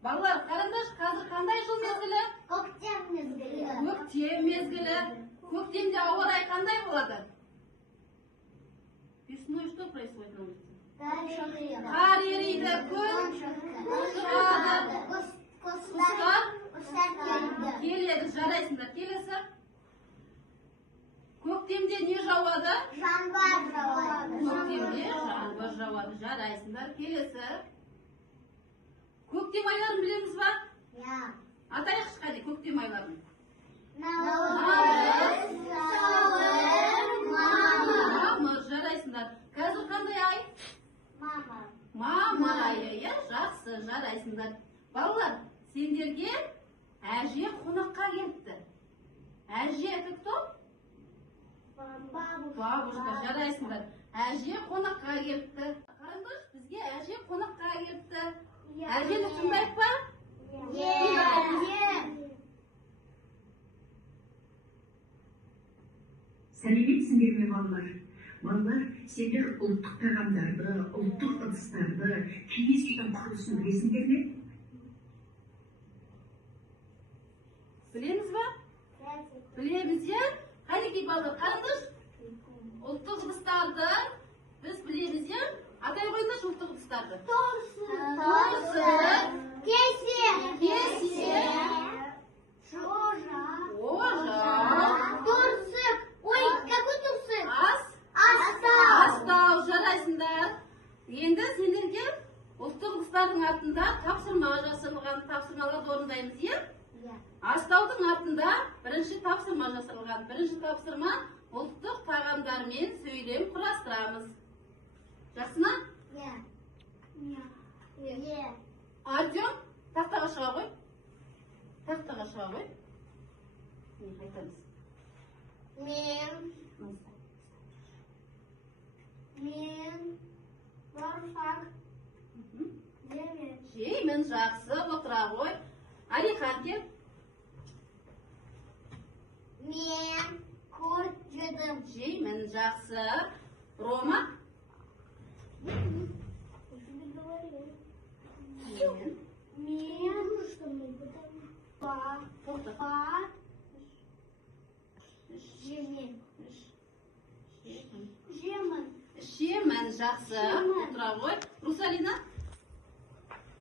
Балалар, қараңдар, қазір қандай жыл мезгілі? Көктем мезгілі. Көктем мезгілі. Көктемде ауа райы қандай болады? Весной что происходит на улице? Қар ериді, күн шығады, құстар келеді, жарайсыңдар. Келесі. Көктемде не жауады? Жаңбыр жауады. Көктемде жаңбыр жауады, жарайсыңдар. Келесі. Көктем айларын білеміз ба? Атайықшы қайда көктем айларын? Наурыз, сәуір, мамыр, жарайсыңдар. Қазір қандай ай? мамыр. Мамыр айы, жақсы, жарайсыңдар. Балалар, сендерге әже қонаққа келіпті. Әже это кто? Бабушка, жарайсыңдар. Әже қонаққа келіпті. Қараңдар, бізге әже қонаққа келіпті. Әжені тыңдайық па? Сәлеметсіңдер ме балалар? Балалар, сендер ұлттық тағамдарды, ұлттық ыдыстарды, киіз үйдің құрылысын білесіңдер ме? Білеміз ба? Білеміз, е? Қанекей балалар, қараңдар. Ұлттық ыдыстарды біз білеміз, е? Атай қойыңдаршы ұлттық ыдыстарды. Торсы, кесе, турсық. Ой, какой турсық? Астау, жарайсыңдар. Енді сендерге ұлттық ыдыстардың артында тапсырма жасырылған, тапсырмаларды орындаймыз, е? Астаудың артында бірінші тапсырма жасырылған. Бірінші тапсырма ұлттық тағамдармен сөйлем құрастырамыз. Жақсы ма? Артем, тақтаға шыға қой. Тақтаға шыға қой. Айтамыз. Мен бұршақ Жеймін, жақсы, отыра қой. Алихан кел. Мен құрт жедім. Жеймін, жақсы. Рома. Мен жемін. Ішемін, жақсы. Отыра қой. Русалина.